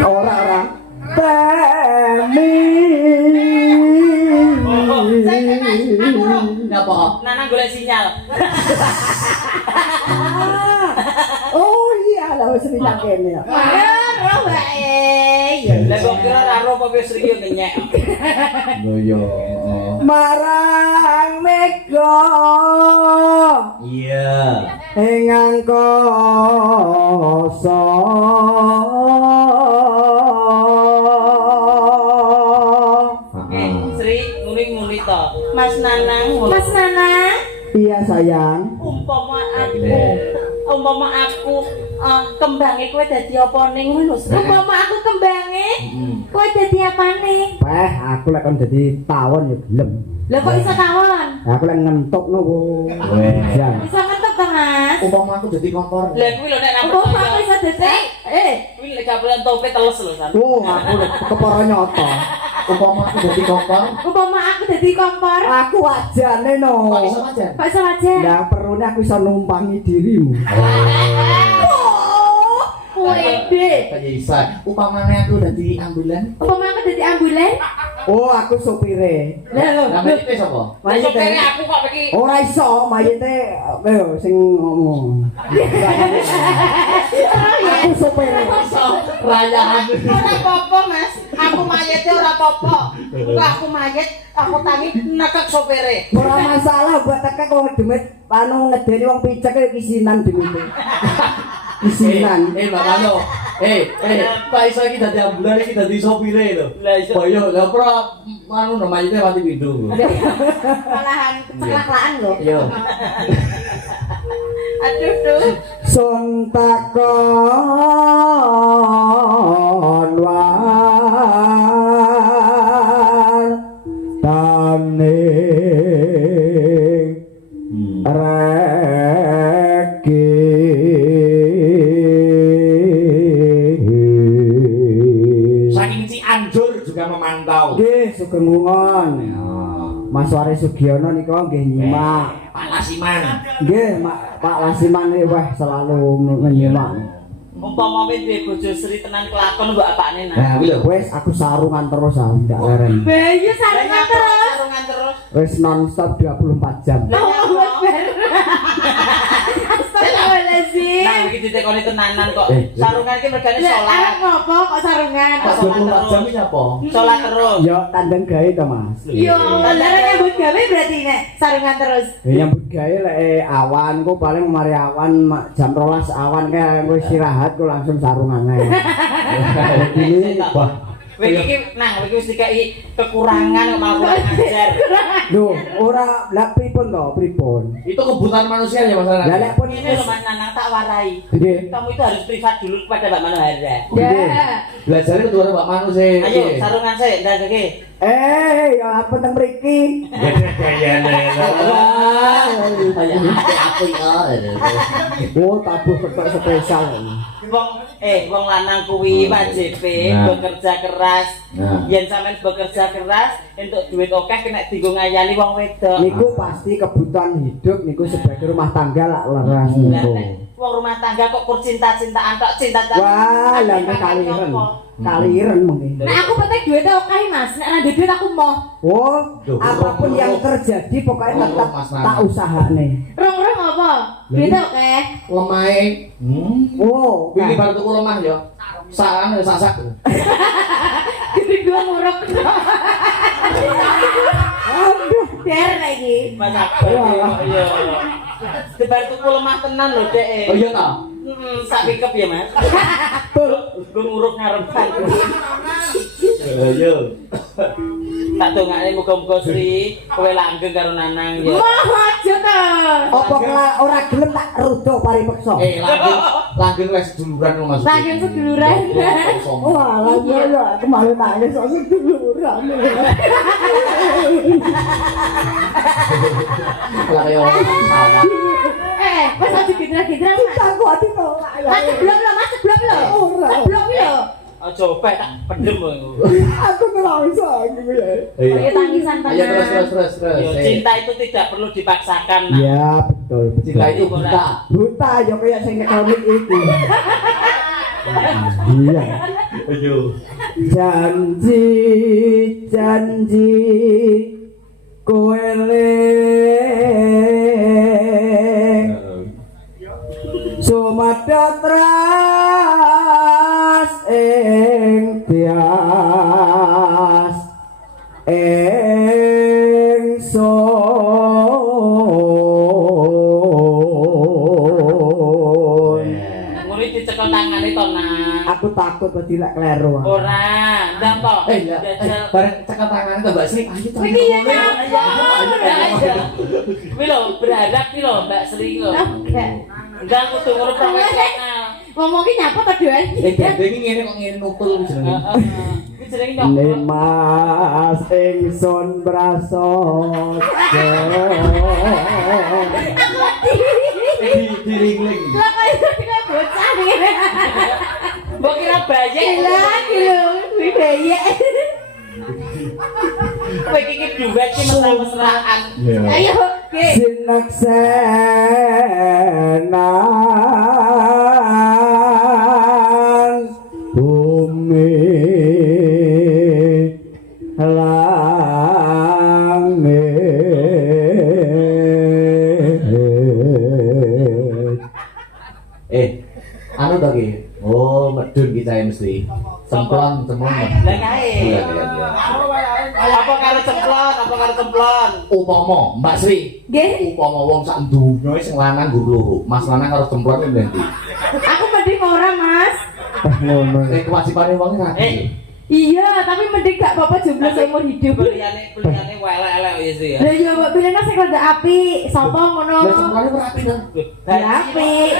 Ora. Temi. Napa? Nana golek sinyal. Oh iya lah wis sinyal kene ya. Roh wae. Lah kok kira karo apa wis riyo ngenyek. Lho yo. Marang mega. Iya. Ing angkasa. Sri nguni to. Mas Nanang. Mas Nanang. Iya sayang. Umpama aku kembange kowe dadi apa ning ngono. Umpama aku kembange kowe dadi apane? Aku lek kon dadi tawon ya gelem. Lah kok iso tawon? Aku lek ngentokno kok. Iso ngetok to, Mas? Umpama aku dadi kompor. Lah kuwi lho nek Oh, aku iso dadi. Kuwi lek kabel tope teles lho, San. Oh, aku kepara nyoto. Umpama aku dadi kompor. Umpama aku dadi kompor. Aku wajane no. Kok iso wajan? Kok iso wajan? Lah perune aku iso numpangi dirimu. Wede. Kayak isa. Upamane aku dadi ambulan. Umpama aku dadi ambulan. Oh, aku sopire. Lah Lah mayite sapa? Sopire aku kok iki. Ora iso, mayite lho sing ngomong. Aku sopire. Rayahan. Ora apa-apa, Mas. Aku mayite ora apa-apa. Engko aku mayit, aku tangi nekek sopire. Ora masalah buat tekek wong demit anu ngedeni wong picek kisinan demite. Kisinan. Mbak Kano. Pak iso iki dadi ambulan iki dadi sopire lho. Boyo, lha ora anu no mayite mati pindho. Malahan kecelakaan lho. Yo. Aduh duh. Sun takon war tane reki Saking Cianjur juga memantau. nggih sugeng ngungon Mas Wari Sugiono nika nggih nyimak Pak Lasiman. nggih Pak Lasiman wah selalu nyimak. Umpama kowe duwe bojo Sri tenan kelakon mbok apane nah. Nah, kuwi lho. Wes aku sarungan terus ndak leren. Bayu sarungan terus. Wes non-stop 24 jam. Allahu Akbar. Astagfirullahaladzim. Nah, iki ditekoni tenanan kok. Sarungan iki mergane salat. Arep ngopo kok sarungan? Pas 24 jam iki apa? Salat terus. Yo tandem gawe to, Mas. Yo, larang nyambut gawe berarti nek sarungan terus. Ya nyambut gawe lek awan ku paling mari awan jam 12 awan kae wis istirahat ku langsung sarungan ae. Ini wah Kowe iki nah kowe wis dikai kekurangan kok malah ngajar. lho ora lak pripun to pripun. Itu kebutuhan manusia ya Mas. Lah lek pun Ini lho Mas Nanang tak warai. nggih. Kamu itu harus privat dulu kepada Mbak Manohara. Belajar itu karo Mbak Manu sih. Ayo sarungan sik ndadeke. Ya apa teng mriki? Gayane. Aku ya. Oh, tabuh ketok spesial. Wong lanang kuwi wajibe bekerja keras. Yen sampean bekerja keras entuk duit akeh kena dienggo ngayani wong wedok. Niku pasti kebutuhan hidup niku sebagai rumah tangga lak leras niku. Wong rumah tangga kok kur cinta-cintaan tok cinta-cintaan. Wah, lah kaliren. Kaliren mungkin. Nek aku petek duit akeh Mas, nek ora duit aku moh. Oh, apapun yang terjadi pokoknya tetap tak usahane. Rong-rong apa? Duit akeh. Lemahe. Oh, Wingi bar tuku lemah ya. Sakan sak-sak. Gede dua muruk. aduh, Der lagi. Mas Akbar. Iya. Debar tuku lemah tenan lho, Dek. Oh iya ta? Sak pikep ya, Mas. Gue nguruk ngarepan. Yo. Tak dongane muga-muga Sri kowe langgeng karo Nanang ya. Moh aja ta. apa ora gelem tak rudo paripeksa. Langgeng wis seduluran lho Mas. Langgeng seduluran. Wah, lah ya aku malu nangis kok seduluran. Lah yo. Wes aja gedra-gedra. Aku ati nolak ya. Mas blok lho, Mas blok lho. Ora. Blok lho. Aja opek tak pendem kowe. Aku nangis aku ya. Kayak tangisan tenan. Ayo terus. Ya, cinta itu tidak perlu dipaksakan. Nah. Ya, betul. Cinta itu buta. Buta ya kayak sing komik itu. Iya. Ayo. Janji janji kowe sumadhat ras ing tias ingsun. Ngono dicekel tangane to, Nak. Aku takut kok dilek kleru. Ora, ndang to. Bareng cekel tangane to Mbak Sri. Ayo to. Iki ya nyapa. Kuwi lho berharap iki lho Mbak Sri lho. Oke. Ndang kudu ngono profesional. Ngomong ki nyapa to, Dewan? Gendeng ngene kok ngene nukul jenenge. Iki jenenge nyapa. Nimas ingsun brasot. Diringling. Lah kaya kaya bocah ngene. Mbok kira bayi. Lah ki lho, kuwi bayi. Kowe iki duet ki mesra-mesraan. Ayo, oke. Sinaksenan bumi langit. Anu to ki. Oh, medun ki cahe mesti. Semplon. Lah kae. Apa karo cemplon, apa karo cemplon? Upama Mbak Sri, Nggih. upama wong sak donya sing lanang nggo loro, Mas lanang karo cemplon kuwi ndi? Aku mending ora, Mas. Ngono. Kewajibane wong iki. Iya, tapi mending gak apa-apa jomblo seumur hidup. Pilihannya welek-elek ya sih ya. Lah iya, mbok pilihno sing rada apik. Sapa ngono? Lah cemplon ora apik to. Ya apik.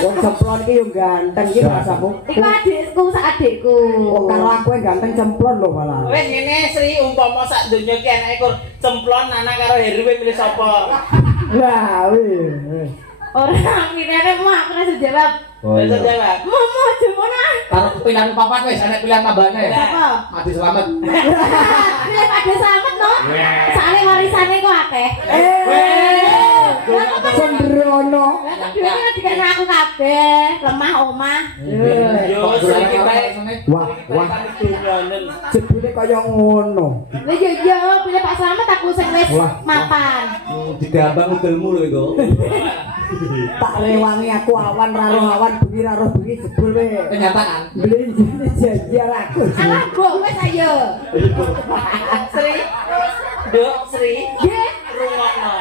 Wong cemplon iki yo ganteng iki rasaku. Iku adikku, sak adikku. Wong karo aku yang ganteng cemplon lho malah. Wes ngene Sri umpama sak donya ki anake kur cemplon anak karo Heru milih sapa? Lah wis. Ora mirene mah aku ora jawab. Bisa jawab. Momo aja ngono. Karo pilihan papat wis ana pilihan tambahane. Apa? Mati selamat. Pilih pada selamat no. Soale warisane kok akeh. Sembrono. Lah kedua kan dikasih aku kabeh, lemah omah. Yo saiki bae. Wah, jebule kaya ngono. Lah yo pilih Pak Slamet aku sing wis Wah. mapan. Digambang udelmu lho iku. Tak rewangi aku awan raro awan bengi raro bengi jebul we. Kenyataan. Beli janji aku. Alah, Bu, wis ayo. Sri. Nduk Sri. Nggih. Rungokno.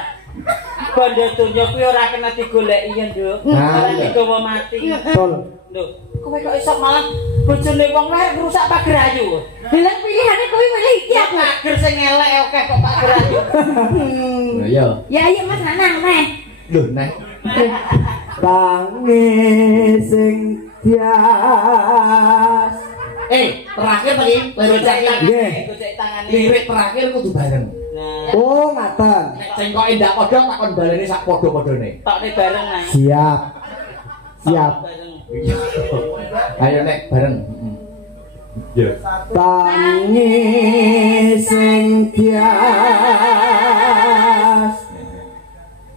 Bandha donya kuwi ora kena digoleki ya, Nduk. Nah, Ora iya. digawa mati. Betul. Nduk, kowe kok iso malah bojone wong wae rusak pager ayu. Lah pilihane kuwi milih iki aku. Pager sing elek akeh kok pager ayu. Nah, iya. Ya iya Mas Nanang neh. Lho, nek Tangi sing tias. Terakhir lagi, Gocek Nggih. gocek tangane. lirik terakhir kudu bareng. Nah, Oh, ngaten. Nek cengkoke ndak padha takon baleni sak padha-padhane. tokne bareng nah. Siap. Siap. Bareng. Ayo nek bareng. Yo. Tangi sing tias.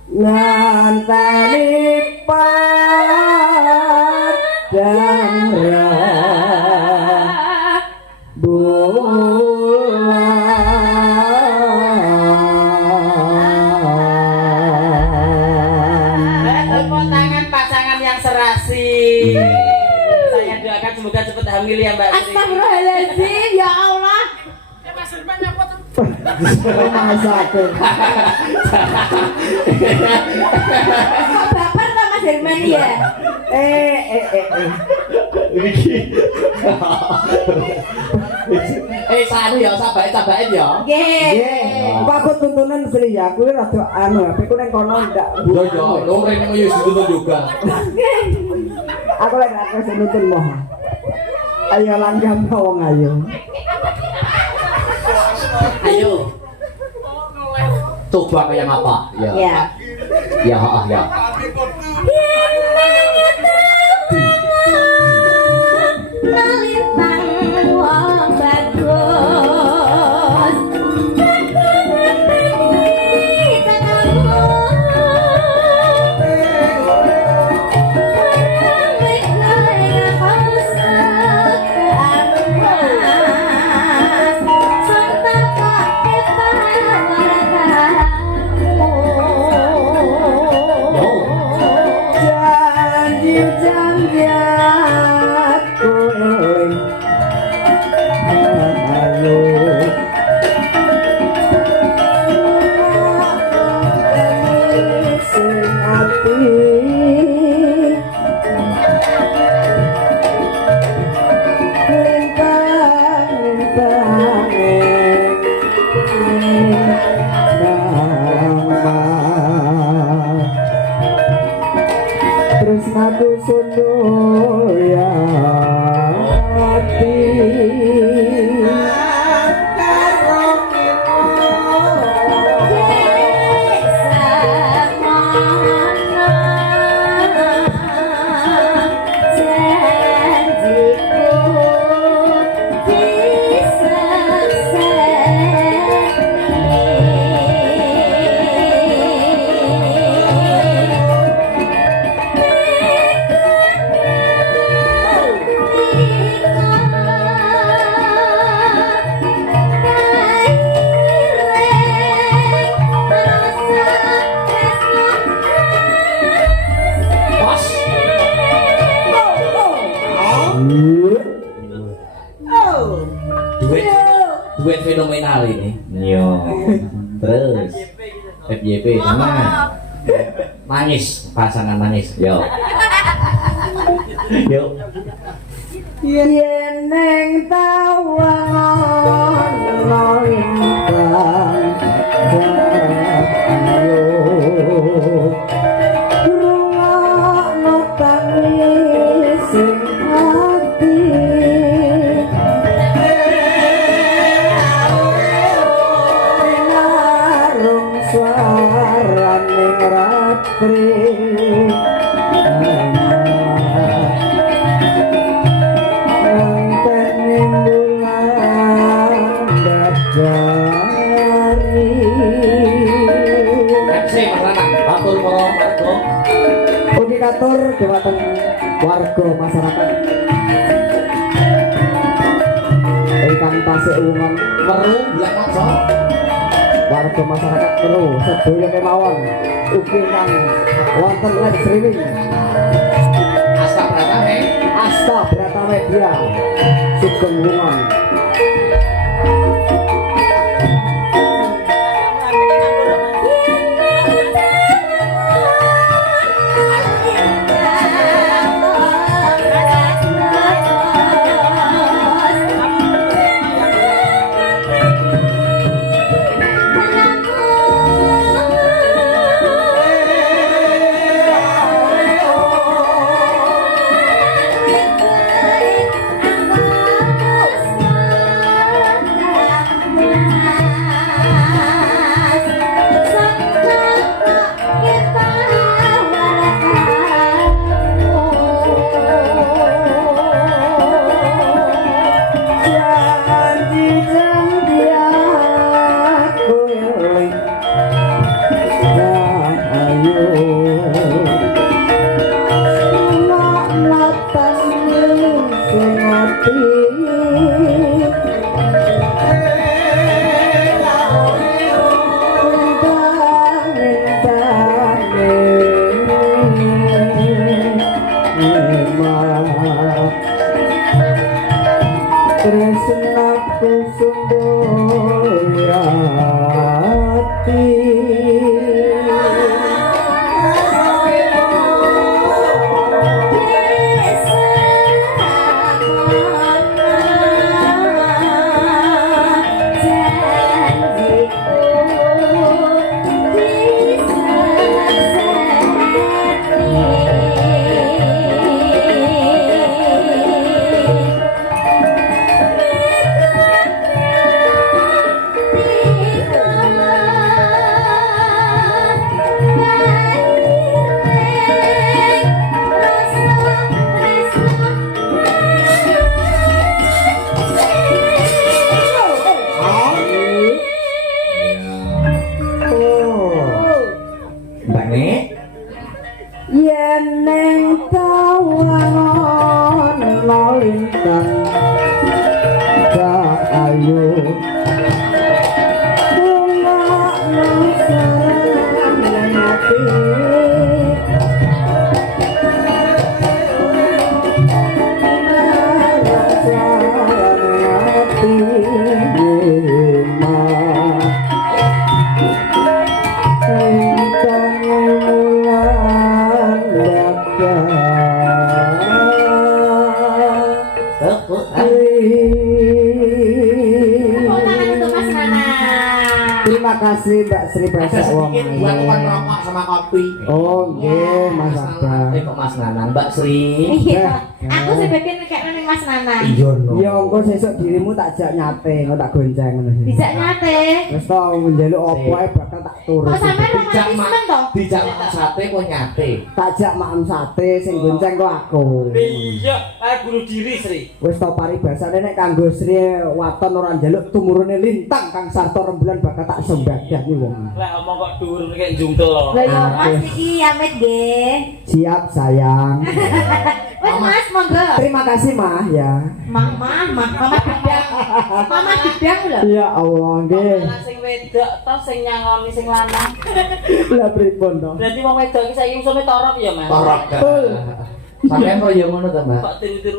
Nganteni padang bulan. Tepuk tangan pasangan yang serasi. Saya doakan semoga cepat hamil ya Mbak Sri. Astagfirullahaladzim, ya Allah. Masaku. Kok baper to Mas Herman ya? Sanu ya sabake ya. Nggih. Pak aku tuntunan Sri ya, kuwi rada anu, HP ku ning kono ndak. Yo yo, lo rene yo dituntut juga. Aku lagi aku senuntun moh. Ayo langgam wong ayo. Ayo. Coba kayak apa? Ya. Ya. Ya, ya. Melintang wong bagus. Aku tresnaku sundoya ati duet fenomenal ini. Yo. Terus FYP sama manis, pasangan manis. Yo. Yo. yen ning tawang lintang ayo rungokno tangis sing ati narung swaraning ratri Indikator kewatan warga masyarakat ingkang tasih umum Weru blak maca. warga masyarakat Weru sedaya kemawon ugi kang wonten live streaming Asta Brata Media Sugeng Wungon. Tresnaku sundoya ati yen ning tawang lintang ayo rungokno sareng ati Terima kasih Mbak Sri Presa Wong. Buat rokok sama kopi. Oh, nggih, Mas Abah. namanya kok Mas Nanang, Mbak Sri. Iya. Aku sing bikin kayak nang Mas Nanang. Iya no. Ya engko sesuk dirimu tak jak nyate, engko tak gonceng ngono sih. Bisa nyate. Wis to njaluk opo ae bakal tak turut. Kok sampean romantismen to? Dijak sate kok nyate. Tak jak makan sate sing gonceng kok aku. Iya, bunuh diri Sri. Wis to paribasane nek kanggo Sri waton ora njaluk tumurune lintang Kang Sarto rembulan bakal tak sembadani wong. Lah omong kok dhuwur kayak jungkel. Lah yo Mas iki Amit nggih. Siap sayang. Wes Mas monggo. Terima kasih Mah ya. Mama didang. Mama didang lho. Ya Allah nggih. Sing wedok to sing nyangoni sing lanang. Lah pripun to? Berarti wong wedok iki saiki usune torok ya, Mas? Torok. Betul. Sampeyan kok ya ngono to, Mbak? Kok tiru-tiru